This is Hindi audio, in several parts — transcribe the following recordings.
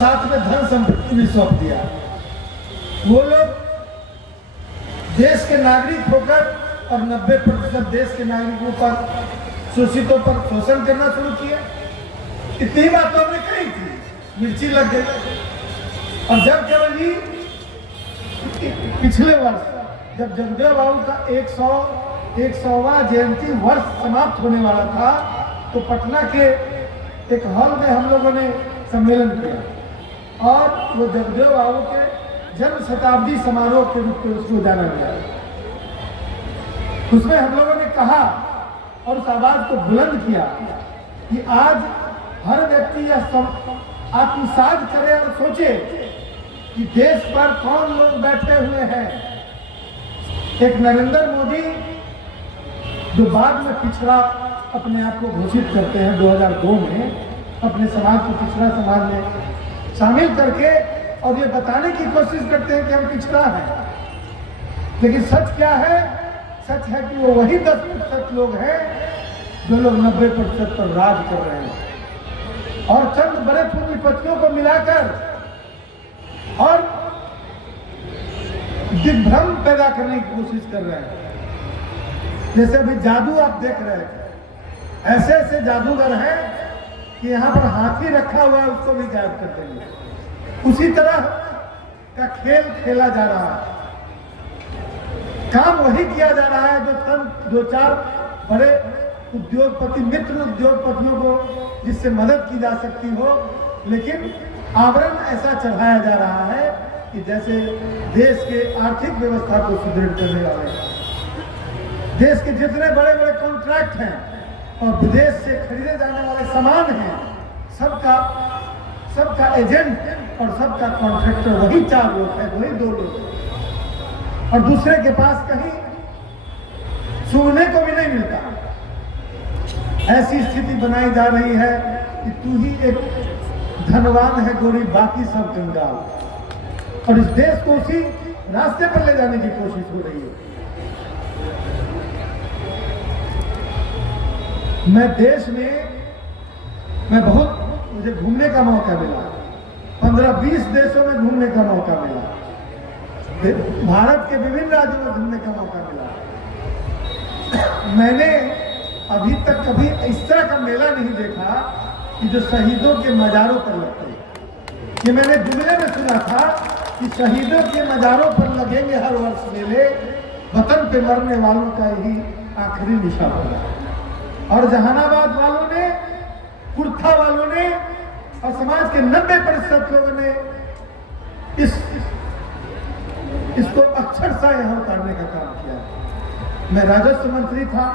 साथ में धन संपत्ति भी सौंप दिया। वो लोग देश के नागरिक होकर और 90% देश के नागरिकों पर शोषितों पर शोषण करना शुरू किया। इतनी बातों हमने कही थी, मिर्ची लग गई। और जब केवल जी पिछले वर्ष जब जगदेव बाबू का 100वां जयंती वर्ष समाप्त होने वाला था, तो पटना के एक हॉल में हम लोगों ने सम्मेलन किया और वो जगदेव बाबू के जन्म शताब्दी समारोह के रूप में उसको जाना गया। उसमें हम लोगों ने कहा और उस आवाज को बुलंद किया कि आज हर व्यक्ति यह आत्मसात करे और सोचे कि देश पर कौन लोग बैठे हुए हैं। एक नरेंद्र मोदी जो बाद में पिछड़ा अपने आप को घोषित करते हैं 2002 में, अपने समाज को पिछड़ा समाज में शामिल करके और ये बताने की कोशिश करते हैं कि हम पिछड़ा हैं। लेकिन सच क्या है? सच है कि वो वही 10% लोग हैं जो लोग 90% पर राज कर रहे हैं और चंद बड़े पूंजीपतियों को मिलाकर और दिग्भ्रम पैदा करने की कोशिश कर रहे हैं। जैसे अभी जादू आप देख रहे हैं, ऐसे ऐसे जादूगर हैं कि यहाँ पर हाथी रखा हुआ है उसको भी गायब कर देंगे। उसी तरह का खेल खेला जा रहा है। काम वही किया जा रहा है जो दो चार बड़े उद्योगपति मित्र उद्योगपतियों को जिससे मदद की जा सकती हो, लेकिन आवरण ऐसा चढ़ाया जा रहा है कि जैसे देश के आर्थिक व्यवस्था को सुदृढ़ करने वाले, देश के जितने बड़े बड़े कॉन्ट्रैक्ट हैं और विदेश से खरीदे जाने वाले सामान हैं, सबका एजेंट और सबका कॉन्ट्रैक्टर वही 4 लोग हैं, वही 2 लोग, और दूसरे के पास कहीं सुनने को भी नहीं मिलता। ऐसी स्थिति बनाई जा रही है कि तू ही एक धनवान है गोरी, बाकी सब कंगाल। और इस देश को उसी रास्ते पर ले जाने की कोशिश हो रही है। मैं देश में मुझे घूमने का मौका मिला, 15-20 देशों में घूमने का मौका मिला, भारत के विभिन्न राज्यों में घूमने का मौका मिला। मैंने अभी तक कभी इस तरह का मेला नहीं देखा कि जो शहीदों के मजारों पर लगते हैं। कि मैंने जुमले में सुना था कि शहीदों के मजारों पर लगेंगे हर वर्ष मेले, वतन पे मरने वालों का ही आखिरी निशान होगा। और जहानाबाद वालों ने, कुर्था वालों ने और समाज के 90% लोगों ने इसको अक्षरशः यहाँ उतारने का काम किया। मैं राजस्व मंत्री था,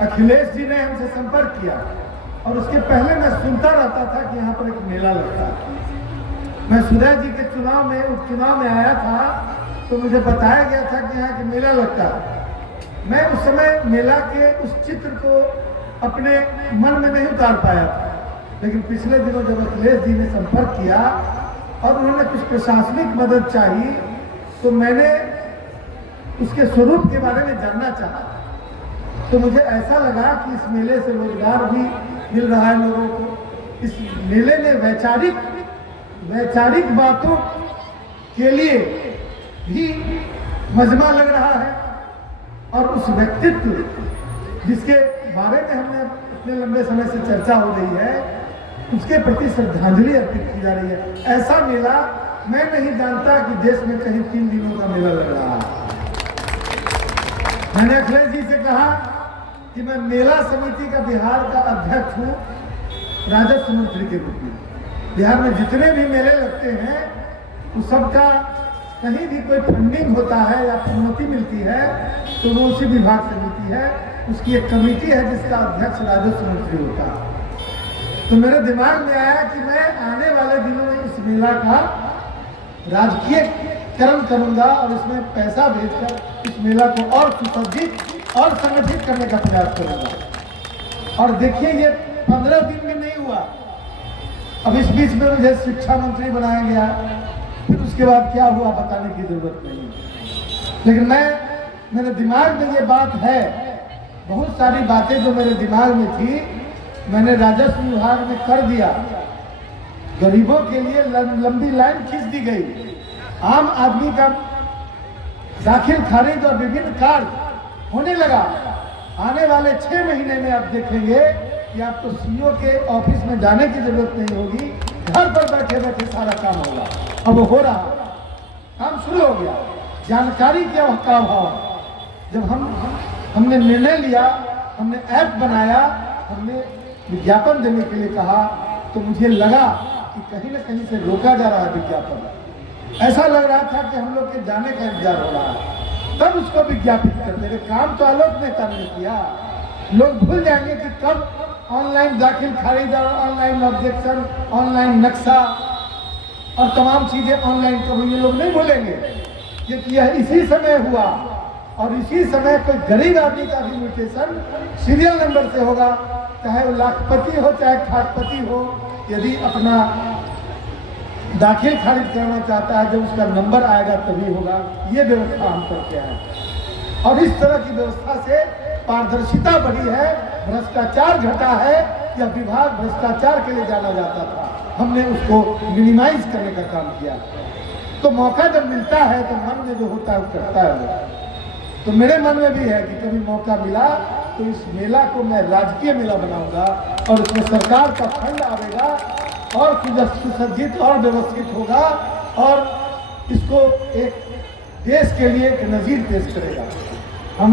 अखिलेश जी ने हमसे संपर्क किया और उसके पहले मैं सुनता रहता था कि यहाँ पर एक मेला लगता है। मैं सुधा जी के उपचुनाव में आया था तो मुझे बताया गया था कि यहाँ के मेला लगता है। मैं उस समय मेला के उस चित्र को अपने मन में नहीं उतार पाया था, लेकिन पिछले दिनों जब अखिलेश जी ने संपर्क किया और उन्होंने कुछ प्रशासनिक मदद चाहिए तो मैंने उसके स्वरूप के बारे में जानना चाहा। तो मुझे ऐसा लगा कि इस मेले से रोजगार भी मिल रहा है लोगों को। इस मेले में वैचारिक बातों के लिए भी मजमा लग रहा है और उस व्यक्तित्व जिसके बारे में हमने इतने लंबे समय से चर्चा हो रही है, उसके प्रति श्रद्धांजलि अर्पित की जा रही है। ऐसा मेला मैं नहीं जानता कि देश में कहीं 3 दिनों का मेला लग रहा है। मैंने अखिलेश जी से कहा कि मैं मेला समिति का बिहार का अध्यक्ष हूँ, राजस्व मंत्री के रूप में। बिहार में जितने भी मेले लगते हैं उस सबका कहीं भी कोई फंडिंग होता है या अनुमति मिलती है तो वो उसी विभाग से मिलती है। उसकी एक कमेटी है जिसका अध्यक्ष राजस्व मंत्री होता है। तो मेरे दिमाग में आया कि मैं आने वाले दिनों में इस मेला का राजकीयकरण करूंगा और इसमें पैसा भेजकर इस मेला को और सुसज्जित और संगठित करने का प्रयास करूंगा। और देखिए ये 15 दिन में नहीं हुआ। अब इस बीच में मुझे शिक्षा मंत्री बनाया गया, फिर उसके बाद क्या हुआ बताने की जरूरत नहीं। लेकिन मेरे दिमाग में ये बात है, बहुत सारी बातें जो मेरे दिमाग में थी मैंने राजस्व विभाग में कर दिया गरीबों के लिए लंबी लाइन खींच दी गई। आम आदमी का दाखिल खारिज और विभिन्न कार्य होने लगा। आने वाले 6 महीने में आप देखेंगे कि आपको सीईओ के ऑफिस में जाने की जरूरत नहीं होगी, घर पर बैठे बैठे सारा काम होगा। अब हो रहा, काम शुरू हो गया। जानकारी क्या अभाव, जब हमने निर्णय लिया, हमने ऐप बनाया, हमने विज्ञापन देने के लिए कहा, तो मुझे लगा कि कहीं ना कहीं से रोका जा रहा है विज्ञापन। ऐसा लग रहा था कि हम लोग के जाने का इंतजार हो रहा है, तब उसको विज्ञापित करते थे। काम तो आलोक नेता ने किया। लोग भूल जाएंगे कि कब ऑनलाइन दाखिल खारिज और ऑनलाइन ऑब्जेक्शन, ऑनलाइन नक्शा और तमाम चीजें ऑनलाइन कब हुई, ये लोग नहीं भूलेंगे, क्योंकि यह इसी समय हुआ। और इसी समय कोई गरीब आदमी का भी म्यूटेशन सीरियल नंबर से होगा, चाहे वो लाखपति हो चाहे खाटपति हो। यदि अपना दाखिल खारिज करना चाहता है, जब उसका नंबर आएगा तभी होगा। ये व्यवस्था हम करके आए और इस तरह की व्यवस्था से पारदर्शिता बढ़ी है, भ्रष्टाचार घटा है। यह विभाग भ्रष्टाचार के लिए जाना जाता था, हमने उसको मिनिमाइज करने का काम किया। तो मौका जब मिलता है तो मन में जो होता है वो करता है। तो मेरे मन में भी है कि कभी मौका मिला तो इस मेला को मैं राजकीय मेला बनाऊंगा और इसमें सरकार का फंड आएगा और सुसज्जित और व्यवस्थित होगा और इसको एक देश के लिए एक नजीर पेश करेगा। हम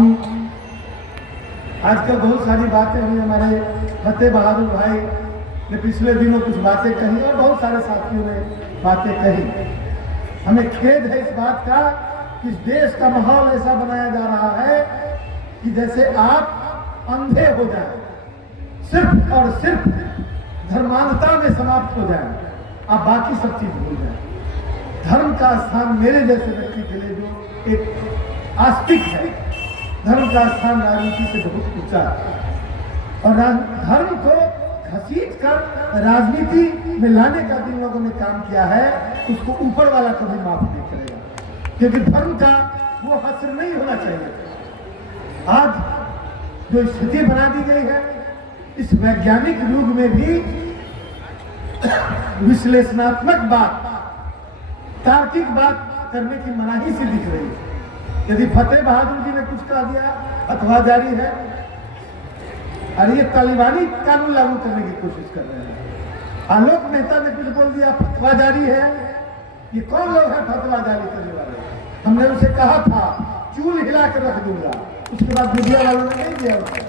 आजकल बहुत सारी बातें हुई, हमारे फतेह बहादुर भाई ने पिछले दिनों कुछ बातें कही और बहुत सारे साथियों ने बातें कही। हमें खेद है इस बात का कि इस देश का माहौल ऐसा बनाया जा रहा है कि जैसे आप अंधे हो जाए, सिर्फ और सिर्फ धर्मांधता में समाप्त हो जाए, आप बाकी सब चीज भूल जाए। धर्म का स्थान मेरे जैसे व्यक्ति के लिए जो एक आस्तिक है, धर्म का स्थान राजनीति से बहुत ऊंचा है और धर्म को घसीट कर राजनीति में लाने का जिन लोगों ने काम किया है उसको ऊपर वाला कभी माफ नहीं करेगा, क्योंकि धर्म का वो हस्र नहीं होना चाहिए। आज जो स्थिति बना दी गई है, इस वैज्ञानिक युग में भी विश्लेषणात्मक बात, तार्किक बात करने की मनाही से दिख रही है। यदि फतेह बहादुर जी ने कुछ कहा दिया, अथवा जारी है, अरे ये तालिबानी कानून लागू करने की कोशिश कर रहे हैं। आलोक मेहता ने कुछ बोल दिया, फतवा जारी है। ये कौन लोग हैं फतवा जारी करने वाले? हमने उसे कहा था चूल हिला कर रख दूंगा, उसके बाद मीडिया वालों ने नहीं दिया उसे।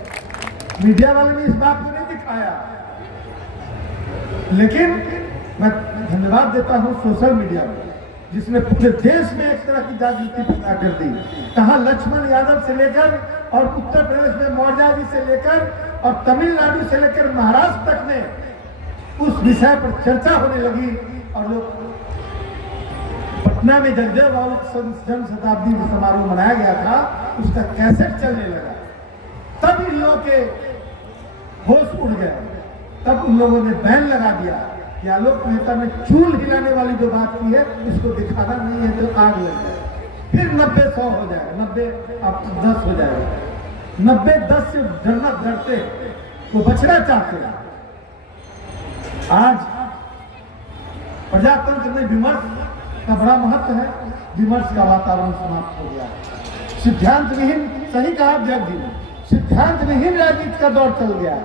मीडिया वालों ने इस बात को नहीं दिखाया। लेकिन मैं धन्यवाद देता हूं सोशल मीडिया को, जिसने पूरे देश में एक तरह की जागृति पैदा कर दी। कहा लक्ष्मण यादव से लेकर और उत्तर प्रदेश में मौर्या जी से लेकर और तमिलनाडु से लेकर महाराष्ट्र तक में उस विषय पर चर्चा होने लगी और लोग पटना में जगदेव बाबू जन्म शताब्दी समारोह मनाया गया था, उसका कैसेट चलने लगा। तब इन लोगों के होश उड़ गया। तब उन लोगों ने बैन लगा दिया कि आलोक मेहता ने चूल हिलाने वाली जो बात की है उसको दिखाना नहीं है तो आग लग जाए। फिर 90-100 हो जाएगा, 90-10 हो जाएगा। 90-10 से डरते वो बचना चाहते हैं। आज प्रजातंत्र में विमर्श का बड़ा महत्व है। विमर्श का वातावरण समाप्त हो गया। सिद्धांत विहीन, सही कहा जग जी ने, सिद्धांत विहीन राजनीति का दौर चल गया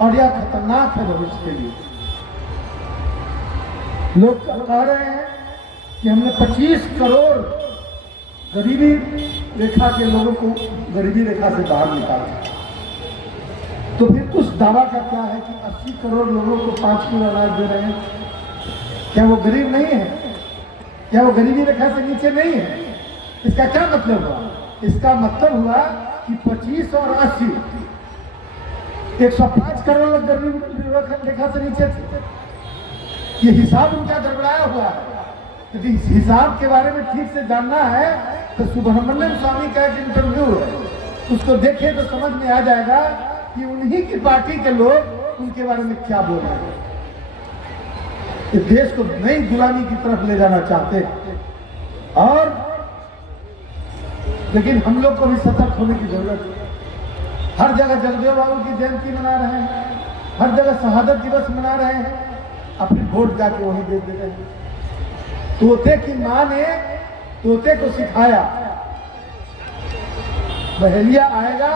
और यह खतरनाक है भविष्य के लिए। लोग कह रहे हैं कि हमने 25 करोड़ गरीबी रेखा के लोगों को गरीबी रेखा से बाहर निकाला। तो फिर उस दावा का क्या है कि 80 करोड़ लोगों को 5 किलो अनाज दे रहे हैं? क्या वो गरीब नहीं है? क्या वो गरीबी रेखा से नीचे नहीं है? इसका क्या मतलब हुआ? इसका मतलब हुआ कि 25 और 80, 105 करोड़ लोग गरीबी रेखा से नीचे थे। ये हिसाब उनका गड़बड़ाया हुआ है। यदि इस हिसाब के बारे में ठीक से जानना है तो सुब्रमण्यम स्वामी का एक इंटरव्यू है, उसको देखें तो समझ में आ जाएगा कि उन्हीं की पार्टी के लोग उनके बारे में क्या बोल रहे हैं। इस देश को नई गुलामी की तरफ ले जाना चाहते हैं और लेकिन हम लोग को भी सतर्क होने की जरूरत है। हर जगह जगदेव बाबू की जयंती मना रहे हैं, हर जगह शहादत दिवस मना रहे हैं, अपनी वोट जाके वहीं दे देते हैं। तोते की माँ ने तोते को सिखाया, बहेलिया आएगा,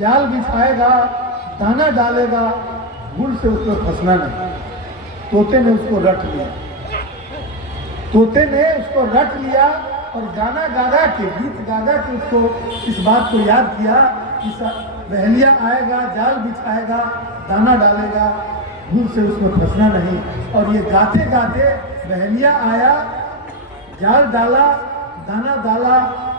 जाल बिछाएगा, दाना डालेगा, भूल से उसको फंसना नहीं। तोते ने उसको रट लिया, तोते ने उसको रट लिया और गाना गागा के, गीत गागा के उसको इस बात को याद किया कि बहेलिया आएगा, जाल बिछाएगा, दाना डालेगा, भूल से उसको फंसना नहीं। और ये गाते गाते बहेलिया आया, जाल डाला, दाना डाला,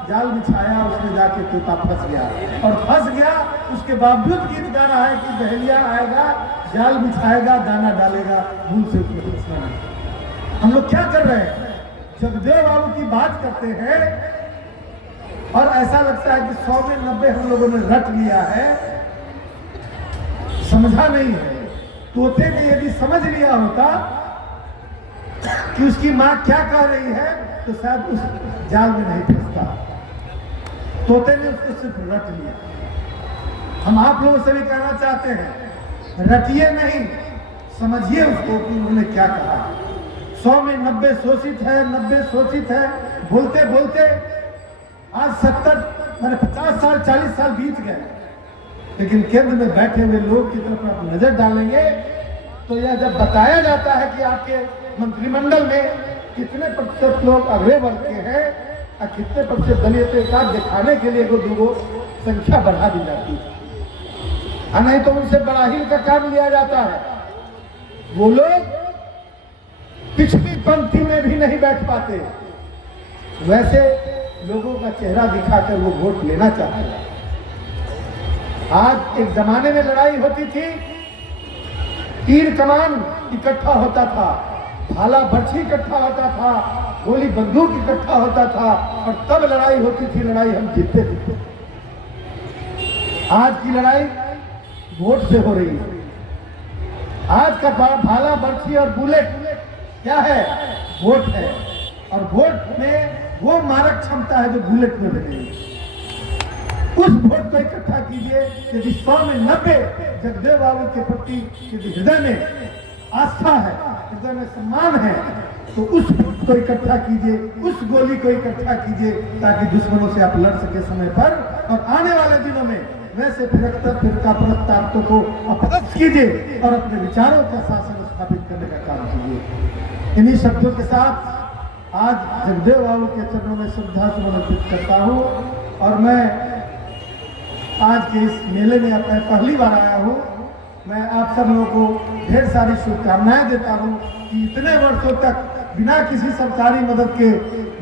जाल बिछाया, उसने जाके तोता फंस गया। और फंस गया, उसके बावजूद गीत गा रहा है कि बहेलिया आएगा, जाल बिछाएगा, दाना डालेगा, भूल से उसको फंसना नहीं। हम लोग क्या कर रहे हैं? जगदेव बाबू की बात करते हैं और ऐसा लगता है कि 100 में 90 हम लोगों ने रट लिया है, समझा नहीं है। तोते ने यदि समझ लिया होता कि उसकी माँ क्या कह रही है तो शायद उस जाल में नहीं फंसता। तोते ने उसको सिर्फ रट लिया। हम आप लोगों से भी कहना चाहते हैं, रटिए नहीं, समझिए उसको कि उन्होंने क्या कहा। 100 में 90 शोषित है, 90 शोषित है, बोलते बोलते आज 50 साल 40 साल बीत गए। लेकिन केंद्र में बैठे हुए लोग की तरफ आप नजर डालेंगे तो यह जब बताया जाता है कि आपके मंत्रिमंडल में कितने प्रतिशत लोग अगले वर्ग के हैं और कितने प्रतिशत दलित, एक आध दिखाने के लिए दो संख्या बढ़ा दी जाती है, नहीं तो उनसे बड़ाहिल का काम लिया जाता है। वो लोग पिछली पंक्ति में भी नहीं बैठ पाते, वैसे लोगों का चेहरा दिखाकर वो वोट लेना चाहते हैं। आज एक जमाने में लड़ाई होती थी, तीर कमान इकट्ठा होता था, भाला बर्छी इकट्ठा होता था, गोली बंदूक इकट्ठा होता था और तब लड़ाई होती थी, लड़ाई हम जीतते थे। आज की लड़ाई वोट से हो रही है। आज का भाला बर्छी और बुलेट क्या है? वोट है। और वोट में वो मारक क्षमता है जो बुलेट में लगी। उस वोट को इकट्ठा कीजिए। यदि 100 में 90 जगदेव बाबू के प्रति यदि हृदय में आस्था है, हृदय में सम्मान है, तो उस वोट को इकट्ठा कीजिए, उस गोली को इकट्ठा कीजिए ताकि दुश्मनों से आप लड़ सके समय पर। और आने वाले दिनों में वैसे फिरका प्रस्तावों को अपराध कीजिए और अपने विचारों का शासन स्थापित करने का काम कीजिए। इन्हीं शब्दों के साथ आज जगदेव बाबू के चरणों में श्रद्धा सुमन अर्पित करता हूँ। और मैं आज के इस मेले में अपने पहली बार आया हूँ। मैं आप सब लोगों को ढेर सारी शुभकामनाएं देता हूँ कि इतने वर्षों तक बिना किसी सरकारी मदद के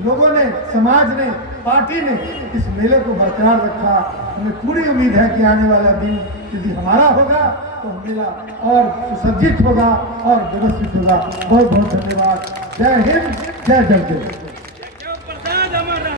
लोगों ने, समाज ने, पार्टी ने इस मेले को बरकरार रखा। हमें पूरी उम्मीद है कि आने वाला दिन यदि हमारा होगा तो मेला और सुसज्जित होगा और व्यवस्थित होगा। बहुत बहुत धन्यवाद। जय हिंद, जय जगदेव।